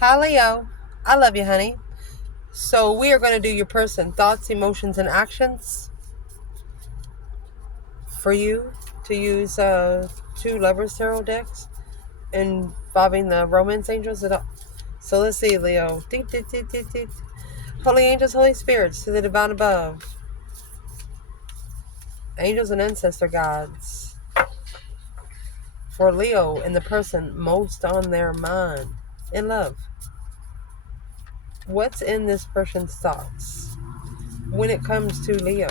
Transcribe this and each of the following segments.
Hi, Leo. I love you, honey. So we are going to do your person, thoughts, emotions, and actions for you to use two Lovers Tarot decks involving the Romance Angels. So let's see, Leo. Holy angels, holy spirits, to the divine above. Angels and ancestor gods. For Leo and the person most on their mind in love. What's in this person's thoughts when it comes to Leo?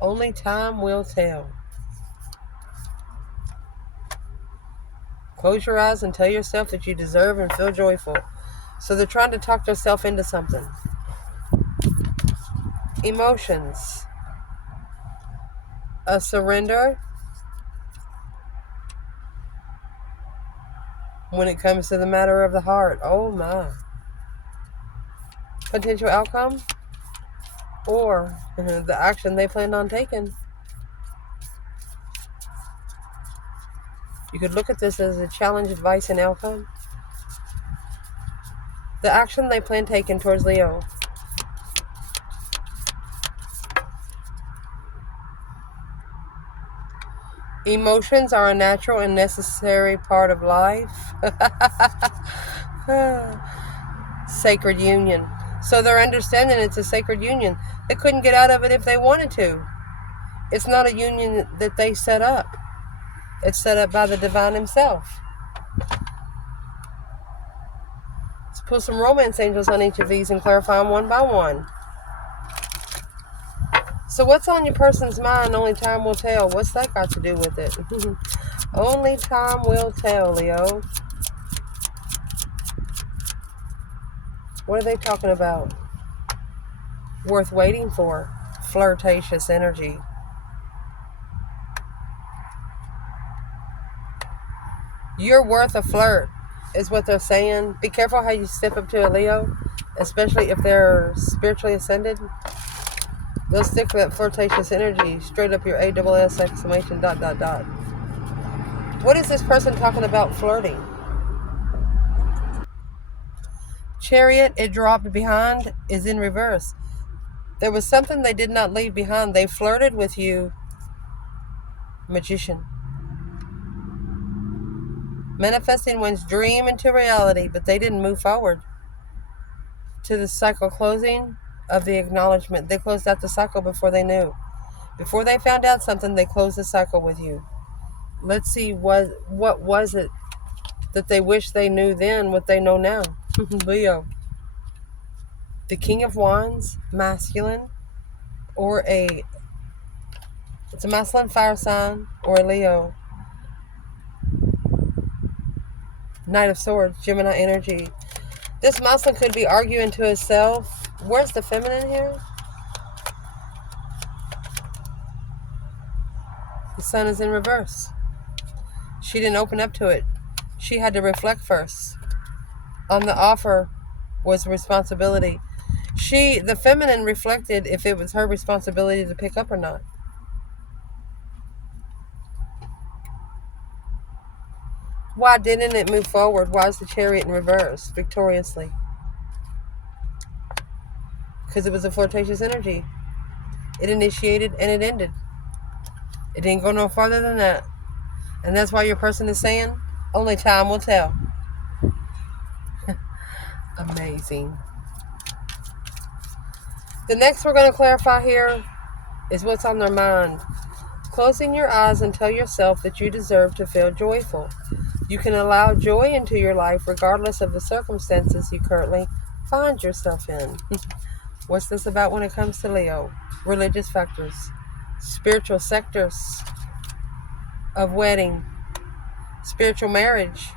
Only time will tell. Close your eyes and tell yourself that you deserve and feel joyful. So they're trying to talk themselves into something. Emotions. A surrender when it comes to the matter of the heart. Oh my. Potential outcome or the action they planned on taking. You could look at this as a challenge, advice, and outcome. The action they plan taking towards Leo. Emotions are a natural and necessary part of life. Sacred union. So they're understanding it's a sacred union. They couldn't get out of it if they wanted to. It's not a union that they set up. It's set up by the divine himself. Let's pull some romance angels on each of these and clarify them one by one. So what's on your person's mind? Only time will tell. What's that got to do with it? Only time will tell, Leo. What are they talking about? Worth waiting for. Flirtatious energy. You're worth a flirt, is what they're saying. Be careful how you step up to a Leo, especially if they're spiritually ascended. They'll stick that flirtatious energy straight up your ASS exclamation ... What is this person talking about flirting? Chariot, it dropped behind, is in reverse. There was something they did not leave behind. They flirted with you. Magician. Manifesting one's dream into reality, but they didn't move forward to the cycle closing of the acknowledgement. They closed out the cycle before they knew. Before they found out something, they closed the cycle with you. Let's see what was it that they wish they knew then, what they know now. Leo. The King of Wands, masculine, or it's a masculine fire sign, or a Leo. Knight of Swords, Gemini energy. This masculine could be arguing to himself. Where's the feminine here? The sun is in reverse. She didn't open up to it. She had to reflect first. On the offer was responsibility. The feminine reflected if it was her responsibility to pick up or not. Why didn't it move forward? Why is the Chariot in reverse victoriously? Because it was a flirtatious energy. It initiated and it ended. It didn't go no farther than that. And that's why your person is saying, only time will tell. Amazing. The next we're going to clarify here is what's on their mind. Closing your eyes and tell yourself that you deserve to feel joyful. You can allow joy into your life regardless of the circumstances you currently find yourself in. What's this about when it comes to Leo? Religious factors, spiritual sectors of wedding, spiritual marriage,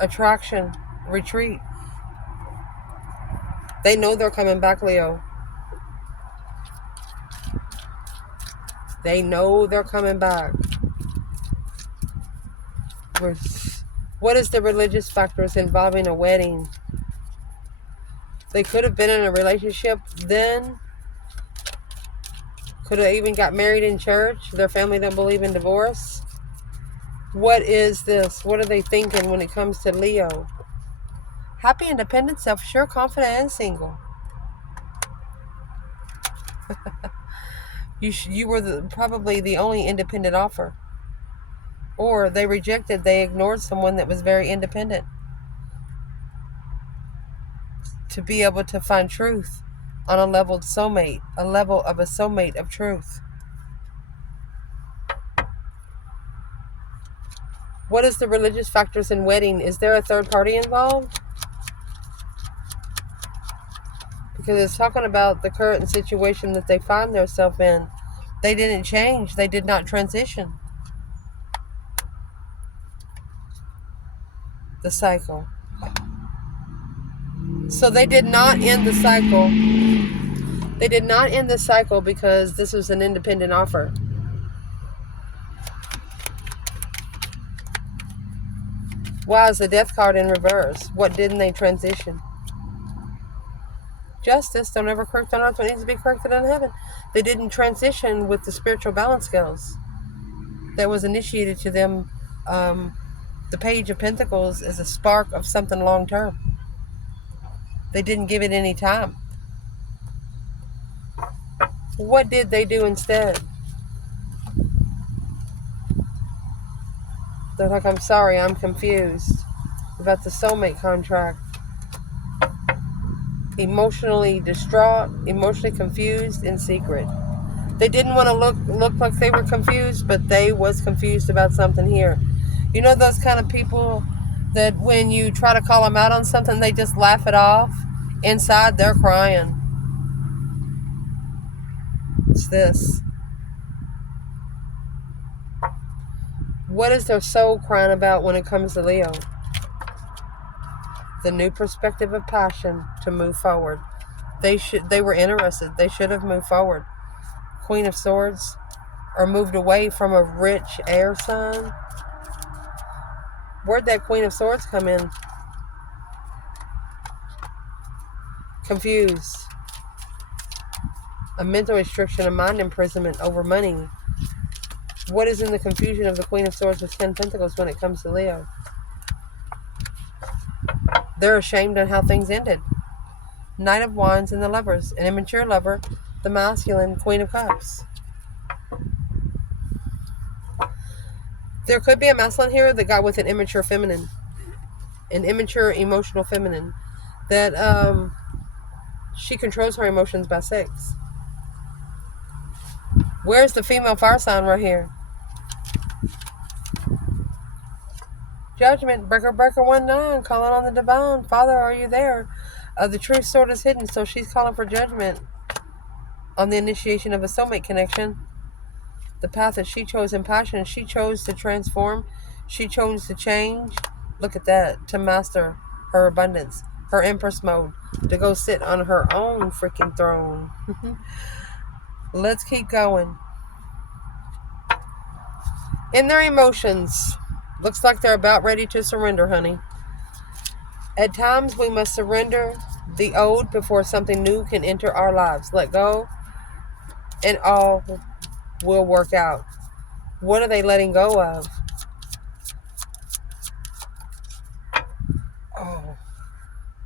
attraction, retreat. They know they're coming back, Leo. They know they're coming back. What is the religious factors involving a wedding? They could have been in a relationship then. Could have even got married in church. Their family don't believe in divorce. What is this? What are they thinking when it comes to Leo? Happy, independent, self-assured, confident, and single. You were probably the only independent offer. Or they ignored someone that was very independent to be able to find truth on a level of a soulmate of truth. What is the religious factors in wedding? Is there a third party involved? Because it's talking about the current situation that they find themselves in. They didn't change. They did not transition. The cycle. So they did not end the cycle. They did not end the cycle because this was an independent offer. Why is the death card in reverse? What didn't they transition? Justice. Don't ever correct on earth what needs to be corrected in heaven. They didn't transition with the spiritual balance scales that was initiated to them. The Page of Pentacles is a spark of something long term. They didn't give it any time. What did they do instead? They're like, I'm sorry, I'm confused about the soulmate contract. Emotionally distraught, emotionally confused, in secret. They didn't want to look like they were confused, but they was confused about something here. You know those kind of people that when you try to call them out on something, they just laugh it off? Inside, they're crying. It's this. What is their soul crying about when it comes to Leo? The new perspective of passion to move forward. They were interested. They should have moved forward. Queen of Swords, or moved away from a rich air sign. Where'd that Queen of Swords come in? Confused. A mental restriction, a mind imprisonment over money. What is in the confusion of the Queen of Swords with 10 Pentacles when it comes to Leo? They're ashamed on how things ended. Knight of Wands and the Lovers. An immature lover, the masculine Queen of Cups. There could be a masculine here that got with an immature feminine. An immature emotional feminine. That she controls her emotions by sex. Where's the female fire sign right here? Judgment, breaker 19, calling on the divine. Father, are you there? The truth sword is hidden, so she's calling for judgment on the initiation of a soulmate connection. The path that she chose in passion, she chose to transform. She chose to change. Look at that. To master her abundance, her empress mode, to go sit on her own freaking throne. Let's keep going. In their emotions, looks like they're about ready to surrender, honey. At times, we must surrender the old before something new can enter our lives. Let go, and all will work out. What are they letting go of? Oh,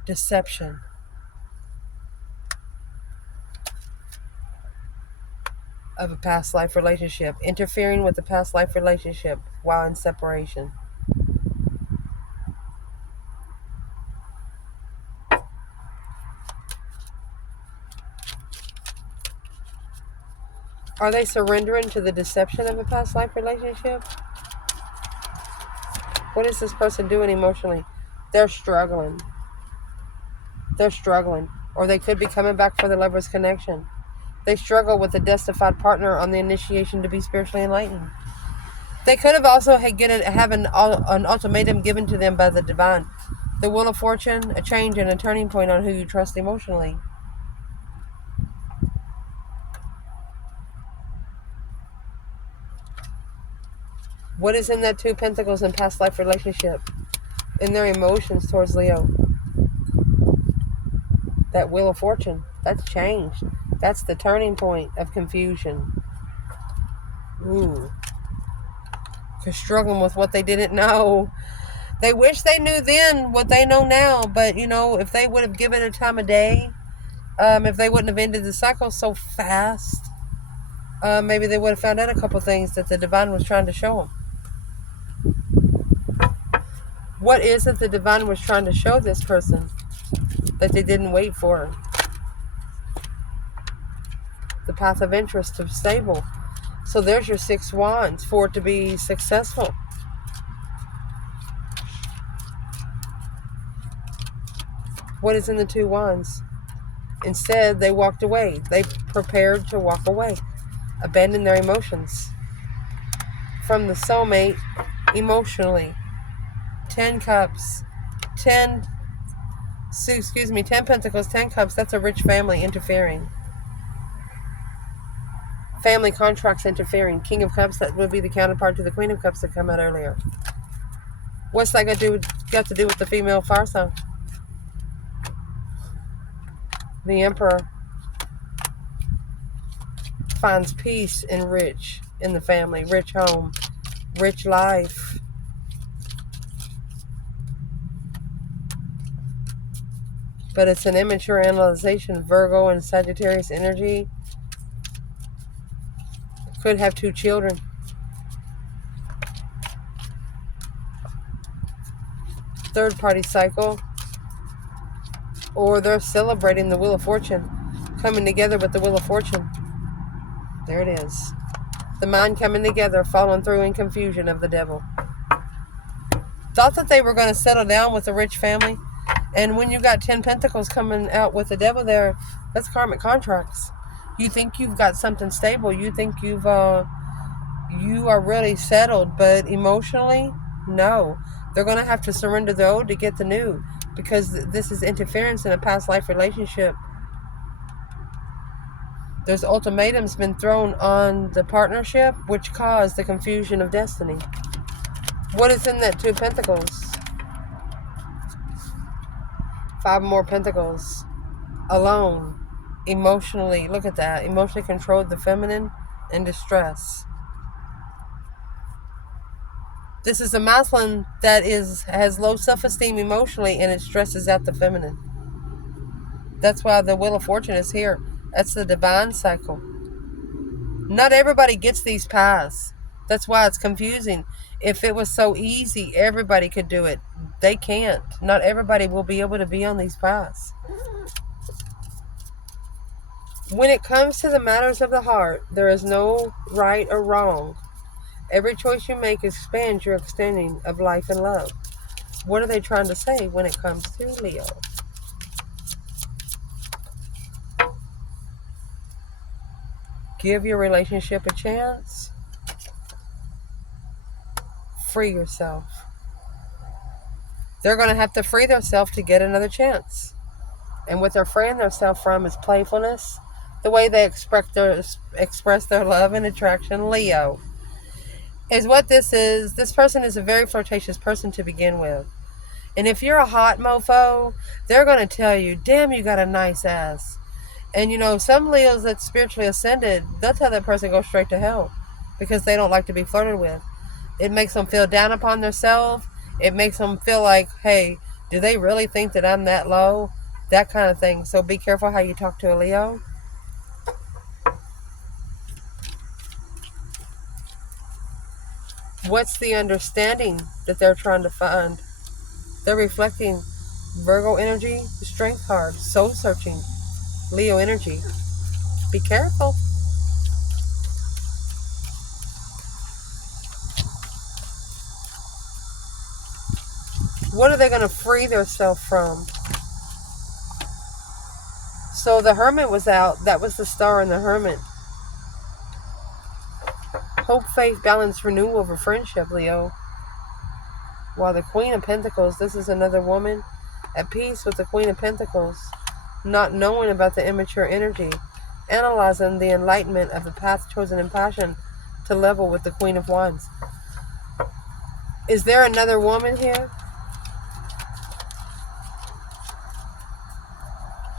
deception. Of a past life relationship. Interfering with the past life relationship while in separation. Are they surrendering to the deception of a past life relationship? What is this person doing emotionally? They're struggling. They're struggling. Or they could be coming back for the lover's connection. They struggle with a destined partner on the initiation to be spiritually enlightened. They could have also have an ultimatum given to them by the divine. The Wheel of Fortune, a change and a turning point on who you trust emotionally. What is in that Two Pentacles in past life relationship? In their emotions towards Leo. That Wheel of Fortune, that's changed. That's the turning point of confusion. Ooh. They're struggling with what they didn't know. They wish they knew then what they know now, but if they would have given it time of day, if they wouldn't have ended the cycle so fast, maybe they would have found out a couple things that the divine was trying to show them. What is it the divine was trying to show this person that they didn't wait for? The path of interest to stable. So there's your 6 wands for it to be successful. What is in the 2 wands? Instead, they walked away. They prepared to walk away, abandon their emotions from the soulmate emotionally. 10 cups, 10 pentacles, 10 cups. That's a rich family interfering. Family contracts interfering. King of Cups, that would be the counterpart to the Queen of Cups that come out earlier. What's that got to do with the female fire sign? The Emperor finds peace and rich in the family, rich home, rich life. But it's an immature analyzation. Virgo and Sagittarius energy could have 2 children. Third party cycle. Or they're celebrating the Wheel of Fortune, coming together with the Wheel of Fortune. There it is. The mind coming together, falling through in confusion of the devil. Thought that they were going to settle down with a rich family. And when you got 10 pentacles coming out with the devil there, that's karmic contracts. You think you've got something stable. You think you are really settled. But emotionally, no. They're going to have to surrender the old to get the new. Because this is interference in a past life relationship. There's ultimatums been thrown on the partnership, which caused the confusion of destiny. What is in that 2 pentacles? 5 more pentacles. Alone. Emotionally. Look at that. Emotionally controlled the feminine in distress. This is a masculine that has low self-esteem emotionally, and it stresses out the feminine. That's why the Wheel of Fortune is here. That's the divine cycle. Not everybody gets these paths. That's why it's confusing. If it was so easy, everybody could do it. They can't. Not everybody will be able to be on these paths. When it comes to the matters of the heart, there is no right or wrong. Every choice you make expands your extending of life and love. What are they trying to say when it comes to Leo? Give your relationship a chance. Free yourself. They're going to have to free themselves to get another chance. And what they're freeing themselves from is playfulness. The way they express their love and attraction. Leo is what this is. This person is a very flirtatious person to begin with. And if you're a hot mofo, they're going to tell you, damn, you got a nice ass. And some Leos that's spiritually ascended, they'll tell that person go straight to hell because they don't like to be flirted with. It makes them feel down upon themselves. It makes them feel like, hey, do they really think that I'm that low? That kind of thing. So be careful how you talk to a Leo. What's the understanding that they're trying to find? They're reflecting Virgo energy, strength card, soul searching, Leo energy. Be careful. What are they going to free themselves from? So the Hermit was out. That was the star in the Hermit. Hope, faith, balance, renewal over friendship, Leo. While the Queen of Pentacles, this is another woman at peace with the Queen of Pentacles, not knowing about the immature energy, analyzing the enlightenment of the path chosen in passion to level with the Queen of Wands. Is there another woman here?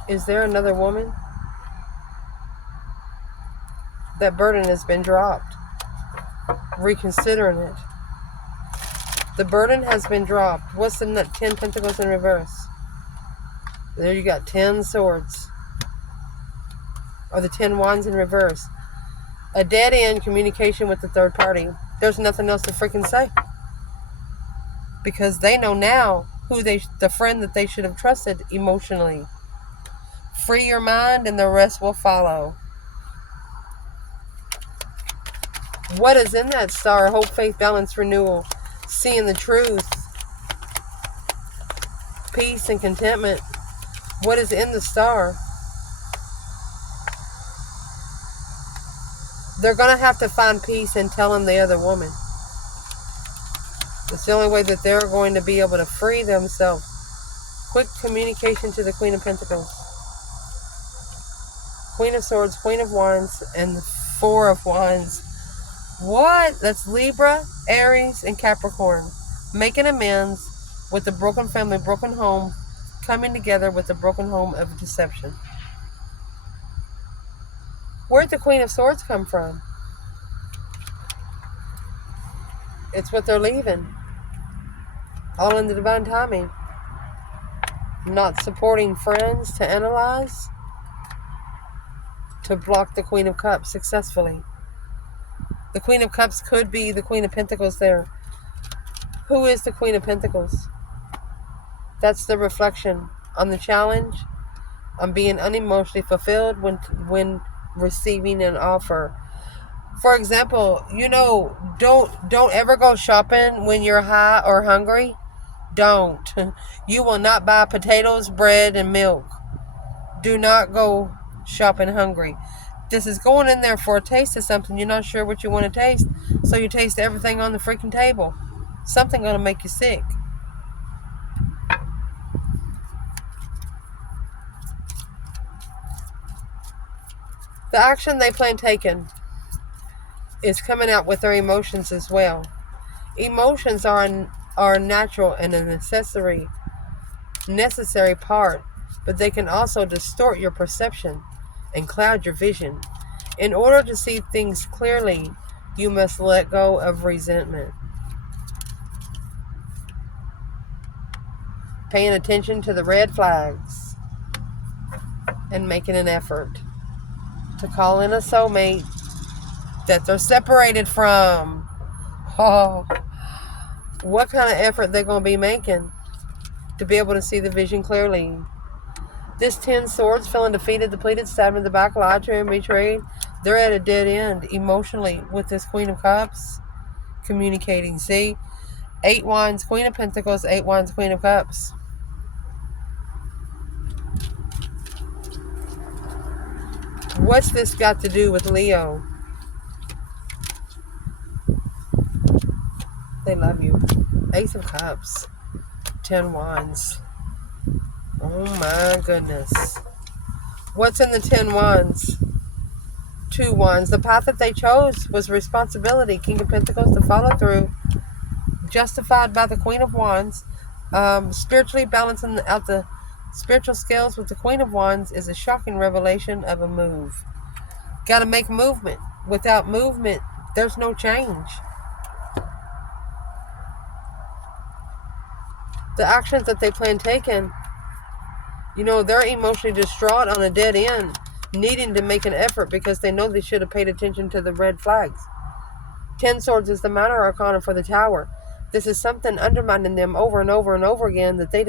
Is there another woman? That burden has been dropped. Reconsidering it. The burden has been dropped. What's the 10 Pentacles in reverse? There you got 10 swords. Or the 10 wands in reverse. A dead end communication with the third party. There's nothing else to freaking say. Because they know now who the friend that they should have trusted emotionally. Free your mind and the rest will follow. What is in that star? Hope, faith, balance, renewal. Seeing the truth. Peace and contentment. What is in the star? They're going to have to find peace in telling the other woman. It's the only way that they're going to be able to free themselves. Quick communication to the Queen of Pentacles. Queen of Swords, Queen of Wands, and the Four of Wands. What? That's Libra, Aries, and Capricorn. Making amends with the broken family, broken home, coming together with the broken home of deception. Where'd the Queen of Swords come from? It's what they're leaving. All in the divine timing. Not supporting friends to analyze. To block the Queen of Cups successfully. The Queen of Cups could be the Queen of Pentacles there. Who is the Queen of Pentacles? That's the reflection on the challenge, on being unemotionally fulfilled when receiving an offer. For example, don't ever go shopping when you're high or hungry. Don't. You will not buy potatoes, bread, and milk. Do not go shopping hungry. This is going in there for a taste of something you're not sure what you want to taste, so you taste everything on the freaking table. Something going to make you sick. The action they plan taking is coming out with their emotions as well. Emotions are natural and a necessary part, but they can also distort your perception and cloud your vision. In order to see things clearly, you must let go of resentment. Paying attention to the red flags and making an effort to call in a soulmate that they're separated from. Oh, what kind of effort they're going to be making to be able to see the vision clearly. This 10 swords, feeling defeated, depleted, stabbed in the back, lied to, and betrayed. They're at a dead end emotionally with this Queen of Cups communicating. See? 8 wands, Queen of Pentacles, 8 wands, Queen of Cups. What's this got to do with Leo? They love you. Ace of Cups. 10 wands. Oh my goodness. What's in the 10 wands? 2 wands. The path that they chose was responsibility. King of Pentacles, to follow through. Justified by the Queen of Wands. Spiritually balancing out the spiritual scales with the Queen of Wands is a shocking revelation of a move. Got to make movement. Without movement, there's no change. The actions that they plan taking, they're emotionally distraught on a dead end, needing to make an effort because they know they should have paid attention to the red flags. 10 swords is the minor arcana for the Tower. This is something undermining them over and over and over again that they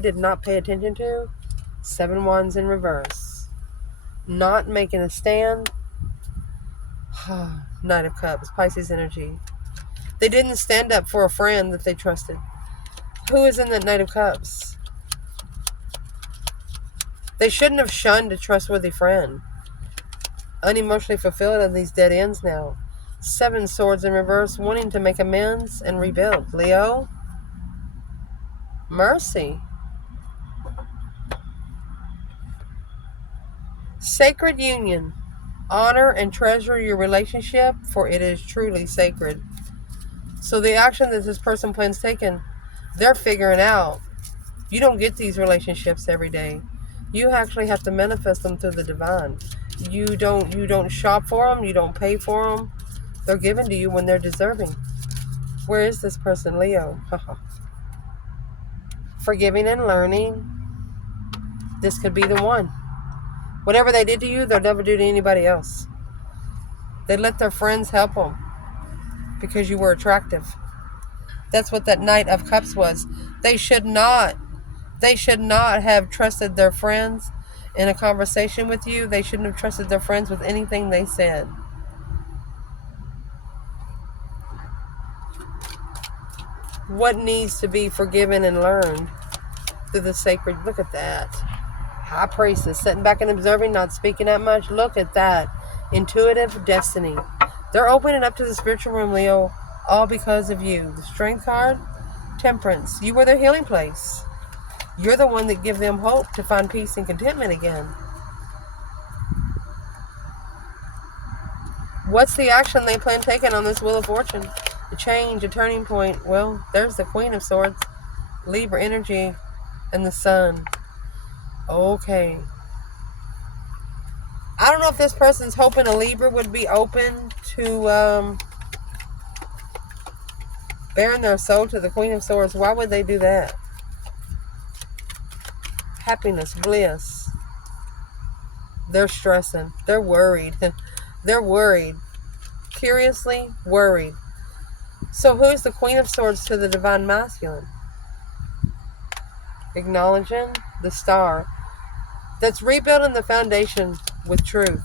did not pay attention to. 7 wands in reverse. Not making a stand. Knight of Cups, Pisces energy. They didn't stand up for a friend that they trusted. Who is in the Knight of Cups? They shouldn't have shunned a trustworthy friend. Unemotionally fulfilled on these dead ends now. 7 swords in reverse, wanting to make amends and rebuild. Leo? Mercy. Sacred union. Honor and treasure your relationship, for it is truly sacred. So the action that this person plans taking, they're figuring out. You don't get these relationships every day. You actually have to manifest them through the divine. You don't shop for them. You don't pay for them. They're given to you when they're deserving. Where is this person, Leo? Forgiving and learning. This could be the one. Whatever they did to you, they'll never do to anybody else. They let their friends help them because you were attractive. That's what that Knight of Cups was. They should not have trusted their friends in a conversation with you. They shouldn't have trusted their friends with anything they said. What needs to be forgiven and learned through the sacred? Look at that. High priestess, sitting back and observing, not speaking that much. Look at that. Intuitive destiny. They're opening up to the spiritual room, Leo, all because of you. The Strength card, Temperance. You were their healing place. You're the one that give them hope to find peace and contentment again. What's the action they plan taking on this Wheel of Fortune? A change, a turning point. Well, there's the Queen of Swords, Libra energy, and the Sun. Okay. I don't know if this person's hoping a Libra would be open to bearing their soul to the Queen of Swords. Why would they do that? Happiness, bliss. They're stressing. They're worried. They're worried. Curiously worried. So who's the Queen of Swords to the Divine Masculine? Acknowledging the Star. That's rebuilding the foundation with truth.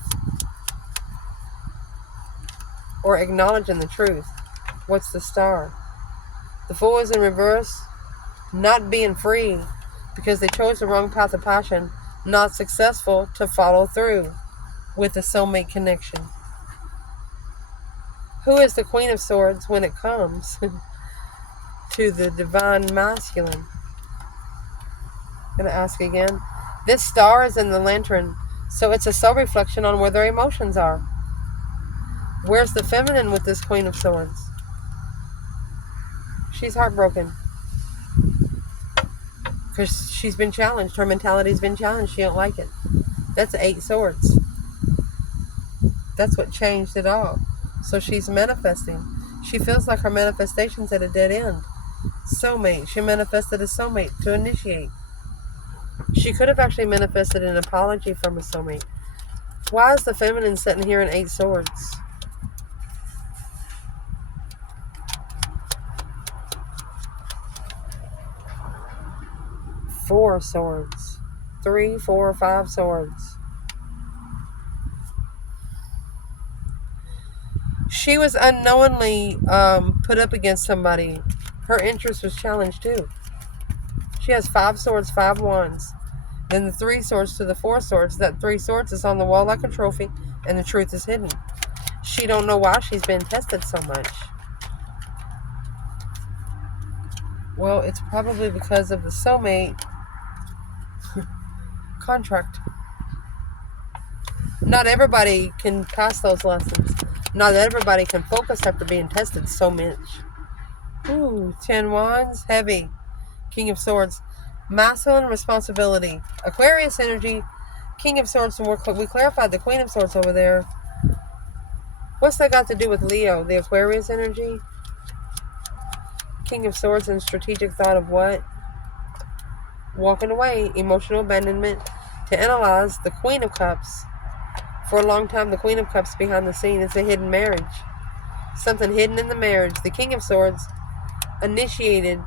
Or acknowledging the truth. What's the Star? The Fool is in reverse. Not being free because they chose the wrong path of passion. Not successful to follow through with the soulmate connection. Who is the Queen of Swords when it comes to the Divine Masculine? I'm going to ask again. This Star is in the Lantern, so it's a soul reflection on where their emotions are. Where's the Feminine with this Queen of Swords? She's heartbroken because she's been challenged. Her mentality's been challenged. She don't like it. That's 8 swords. That's what changed it all. So she's manifesting. She feels like her manifestation's at a dead end. Soulmate. She manifested a soulmate to initiate. She could have actually manifested an apology from a soulmate. Why is the Feminine sitting here in 8 swords? Four swords. 3, 4, 5 swords. She was unknowingly put up against somebody. Her interest was challenged too. She has 5 swords, 5 wands. Then the 3 swords to the 4 swords. That 3 swords is on the wall like a trophy, and the truth is hidden. She don't know why she's been tested so much. Well, it's probably because of the soulmate contract. Not everybody can pass those lessons. Not everybody can focus after being tested so much. Ooh, 10 wands, heavy. King of Swords, masculine responsibility. Aquarius energy, King of Swords, and we clarified the Queen of Swords over there. What's that got to do with Leo? The Aquarius energy? King of Swords and strategic thought of what? Walking away, emotional abandonment. To analyze the Queen of Cups. For a long time, the Queen of Cups behind the scene is a hidden marriage. Something hidden in the marriage. The King of Swords initiated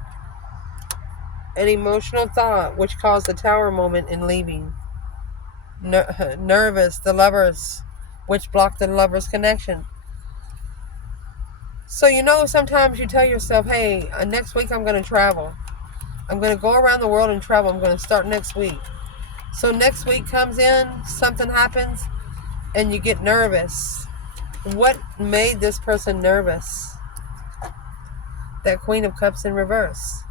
an emotional thought which caused the Tower moment in leaving. Nervous, the Lovers, which blocked the Lovers' connection. So sometimes you tell yourself, hey, next week I'm going to travel. I'm going to go around the world and travel. I'm going to start next week. So next week comes in, something happens, and you get nervous. What made this person nervous? That Queen of Cups in reverse.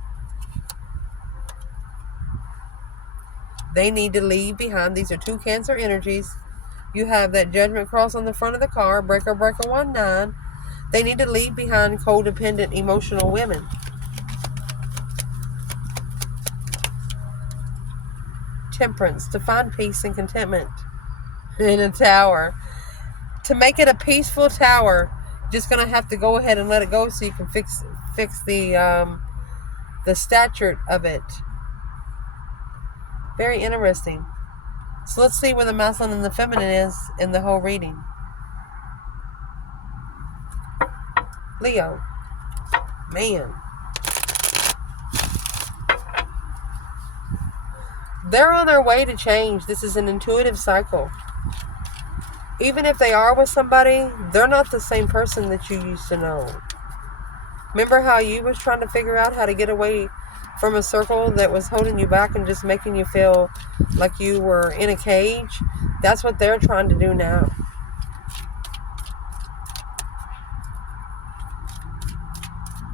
They need to leave behind. These are 2 Cancer energies. You have that Judgment cross on the front of the car, breaker, 1-9. They need to leave behind codependent, emotional women. Temperance, to find peace and contentment in a tower. To make it a peaceful tower, just going to have to go ahead and let it go so you can fix the stature of it. Very interesting. So let's see where the masculine and the feminine is in the whole reading. Leo. Man. They're on their way to change. This is an intuitive cycle. Even if they are with somebody, they're not the same person that you used to know. Remember how you was trying to figure out how to get away from a circle that was holding you back and just making you feel like you were in a cage? That's what they're trying to do now.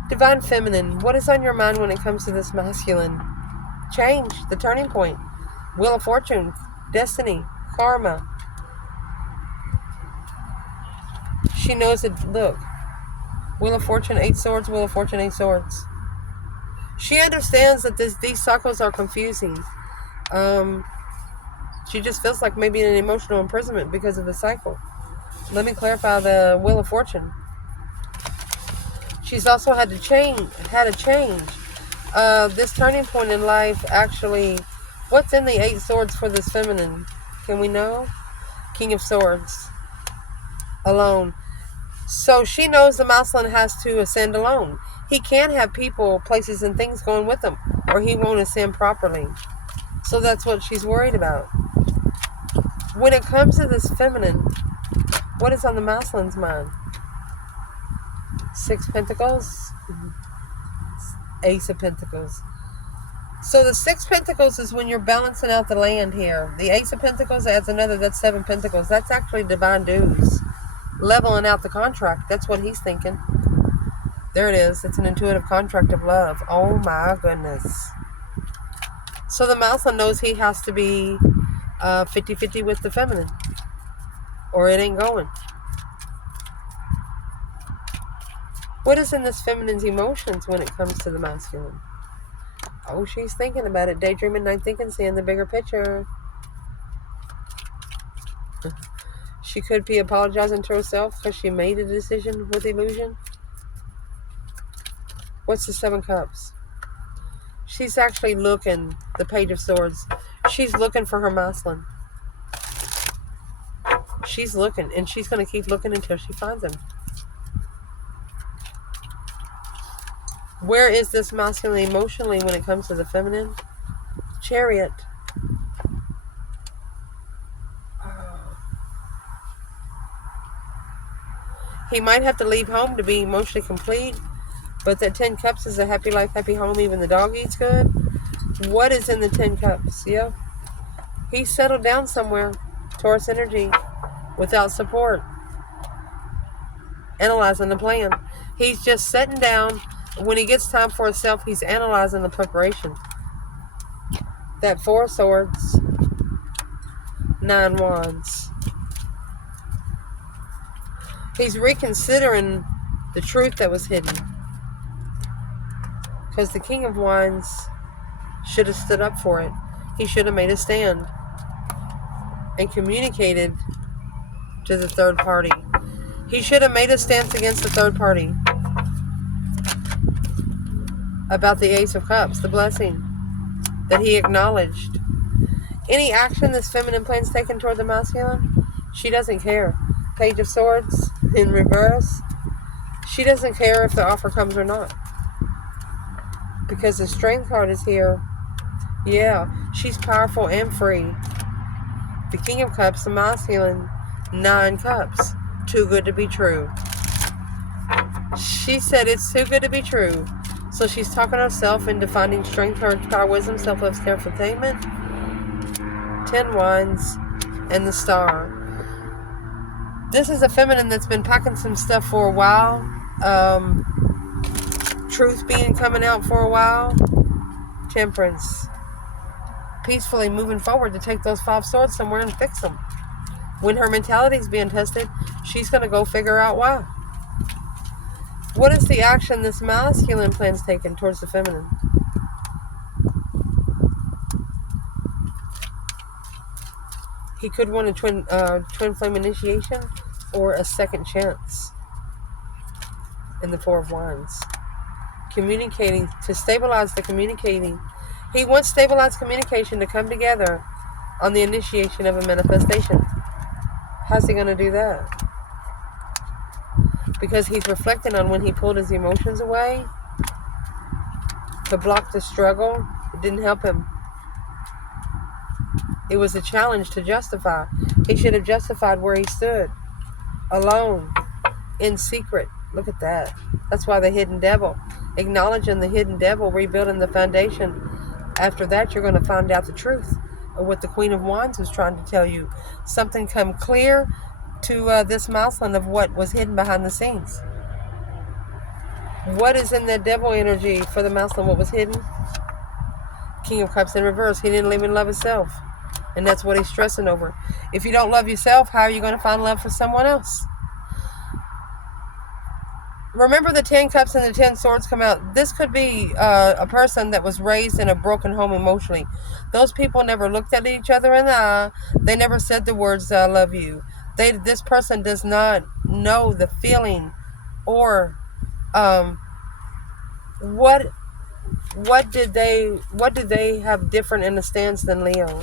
Divine Feminine, what is on your mind when it comes to this masculine? Change, the turning point, Wheel of Fortune, destiny, karma. She knows it. Look, Wheel of Fortune, 8 swords, Wheel of Fortune, 8 swords. She understands that these cycles are confusing. She just feels like maybe an emotional imprisonment because of the cycle. Let me clarify the Wheel of Fortune. She's also had a change. This turning point in life, actually, what's in the 8 swords for this feminine? Can we know? King of Swords. Alone. So she knows the masculine has to ascend alone. He can't have people, places, and things going with him, or he won't ascend properly. So that's what she's worried about. When it comes to this feminine, what is on the masculine's mind? 6 Pentacles, Ace of Pentacles. So the 6 Pentacles is when you're balancing out the land here. The Ace of Pentacles adds another, that's 7 Pentacles. That's actually divine dues. Leveling out the contract. That's what he's thinking. There it is. It's an intuitive contract of love. Oh my goodness. So the masculine knows he has to be 50-50 with the feminine, or it ain't going. What is in this feminine's emotions when it comes to the masculine? Oh, she's thinking about it. Daydreaming, night thinking, seeing the bigger picture. She could be apologizing to herself because she made a decision with illusion. What's the 7 Cups? She's actually looking, the Page of Swords. She's looking for her masculine. She's looking, and she's going to keep looking until she finds him. Where is this masculine emotionally when it comes to the feminine? Chariot. He might have to leave home to be emotionally complete, but that 10 Cups is a happy life, happy home. Even the dog eats good. What is in the 10 Cups? Yeah. He's settled down somewhere. Taurus energy. Without support. Analyzing the plan. He's just sitting down. When he gets time for himself, he's analyzing the preparation. That 4 Swords. 9 Wands. He's reconsidering the truth that was hidden. Because the King of Wands should have stood up for it. He should have made a stand and communicated to the third party. He should have made a stance against the third party about the Ace of Cups, the blessing that he acknowledged. Any action this feminine plans taken toward the masculine, she doesn't care. Page of Swords in reverse. She doesn't care if the offer comes or not. Because the Strength card is here. Yeah, she's powerful and free. The King of Cups, the masculine, 9 Cups. Too good to be true. She said it's too good to be true. So she's talking herself into finding strength, courage, power, wisdom, self-love, self-attainment. 10 Wands and the Star. This is a feminine that's been packing some stuff for a while. Truth being coming out for a while. Temperance. Peacefully moving forward to take those 5 swords somewhere and fix them. When her mentality is being tested, she's going to go figure out why. What is the action this masculine plans taken towards the feminine? He could want a twin flame initiation or a second chance in the 4 of Wands. communicating, to stabilize the communicating. He wants stabilized communication to come together on the initiation of a manifestation. How's he going to do that? Because he's reflecting on when he pulled his emotions away to block the struggle. It didn't help him. It was a challenge to justify. He should have justified where he stood, alone, in secret. Look at that. That's why the hidden devil. Acknowledging the hidden devil, rebuilding the foundation. After that, you're going to find out the truth of what the Queen of Wands was trying to tell you. Something come clear to this Mouseland of what was hidden behind the scenes. What is in that devil energy for the Mouseland? What was hidden? King of Cups in reverse. He didn't even love himself. And that's what he's stressing over. If you don't love yourself, how are you going to find love for someone else? Remember the 10 Cups and the 10 Swords come out. This could be a person that was raised in a broken home emotionally. Those people never looked at each other in the eye. They never said the words, I love you. This person does not know the feeling or what do they have different in the stance than Leo?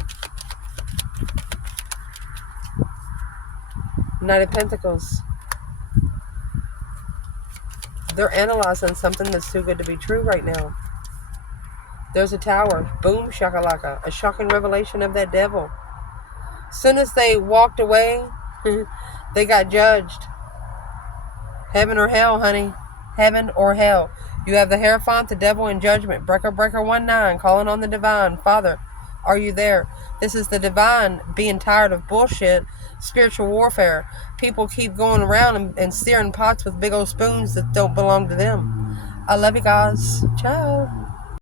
Knight of Pentacles. They're analyzing something that's too good to be true right now. There's a tower. Boom, shakalaka. A shocking revelation of that devil. As soon as they walked away, they got judged. Heaven or hell, honey. Heaven or hell. You have the Hierophant, the devil, in judgment. Breaker, breaker, 1-9. Calling on the divine. Father, are you there? This is the divine being tired of bullshit. Spiritual warfare. People keep going around and steering pots with big old spoons that don't belong to them. I love you guys. Ciao.